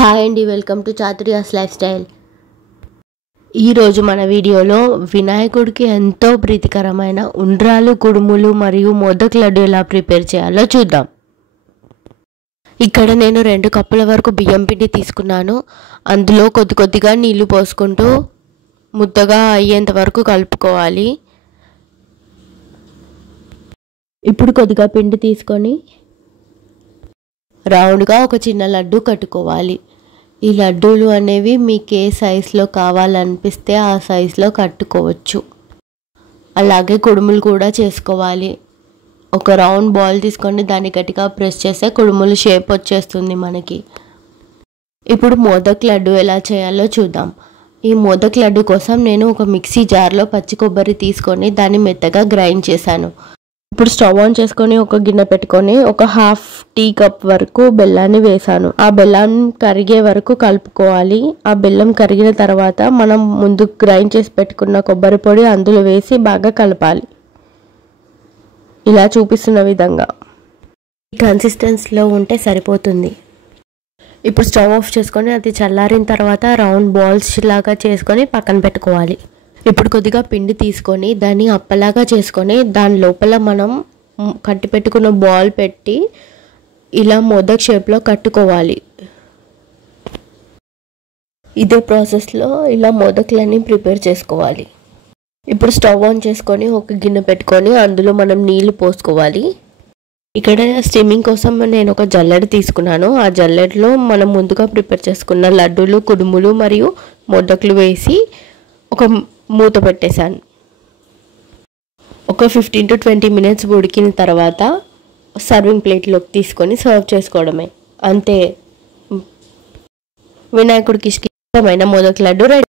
Hi అండి, welcome to చాతుర్యాస్ life style. ఈరోజు మన వీడియోలో వినాయకుడికి ఎంతో ప్రీతికరమైన ఉండ్రాలు, కుడుములు మరియు మోదక్ లడ్డు ఎలా ప్రిపేర్ చేయాలో చూద్దాం. ఇక్కడ నేను 2 కప్పుల వరకు బియ్యం పిండి తీసుకున్నాను. అందులో కొద్దిగా నీళ్లు పోసుకుంటూ ముద్దగా అయ్యేంత వరకు కలుపుకోవాలి. ఇప్పుడు కొద్దిగా పిండి తీసుకొని రౌండ్గా ఒక చిన్న లడ్డు కట్టుకోవాలి. ఈ లడ్డూలు అనేవి మీకు ఏ సైజులో కావాలనిపిస్తే ఆ సైజులో కట్టుకోవచ్చు. అలాగే కుడుములు కూడా చేసుకోవాలి. ఒక రౌండ్ బాల్ తీసుకొని దాన్ని గట్టిగా ప్రెస్ చేస్తే కుడుములు షేప్ వచ్చేస్తుంది మనకి. ఇప్పుడు మోదక్ లడ్డు ఎలా చేయాలో చూద్దాం. ఈ మోదక్ లడ్డు కోసం నేను ఒక మిక్సీ జార్లో పచ్చి కొబ్బరి తీసుకొని దాన్ని మెత్తగా గ్రైండ్ చేశాను. ఇప్పుడు స్టవ్ ఆన్ చేసుకొని ఒక గిన్నె పెట్టుకొని ఒక ½ టీ కప్ వరకు బెల్లాన్ని వేసాను. ఆ బెల్లం కరిగే వరకు కలుపుకోవాలి. ఆ బెల్లం కరిగిన తర్వాత మనం ముందు గ్రైండ్ చేసి పెట్టుకున్న కొబ్బరి పొడి అందులో వేసి బాగా కలపాలి. ఇలా చూపిస్తున్న విధంగా ఈ కన్సిస్టెన్సీలో ఉంటే సరిపోతుంది. ఇప్పుడు స్టవ్ ఆఫ్ చేసుకొని అది చల్లారిన తర్వాత రౌండ్ బాల్స్ లాగా చేసుకొని పక్కన పెట్టుకోవాలి. ఇప్పుడు కొద్దిగా పిండి తీసుకొని దాన్ని అప్పలాగా చేసుకొని దాని లోపల మనం కట్టి పెట్టుకున్న బాల్ పెట్టి ఇలా మోదక్ షేప్లో కట్టుకోవాలి. ఇదే ప్రాసెస్లో ఇలా మోదక్లన్నీ ప్రిపేర్ చేసుకోవాలి. ఇప్పుడు స్టవ్ ఆన్ చేసుకొని ఒక గిన్నె పెట్టుకొని అందులో మనం నీళ్లు పోసుకోవాలి. ఇక్కడ స్టీమింగ్ కోసం నేను ఒక జల్లెడ తీసుకున్నాను. ఆ జల్లెడలో మనం ముందుగా ప్రిపేర్ చేసుకున్న లడ్డూలు, కుడుములు మరియు మోదక్లు వేసి ఒక మూత పెట్టేశాను. ఒక 15 to 20 మినిట్స్ ఉడికిన తర్వాత సర్వింగ్ ప్లేట్లోకి తీసుకొని సర్వ్ చేసుకోవడమే. అంతే, వినాయకుడికి ఇష్టమైన మోదక్ లడ్డు రెడీ.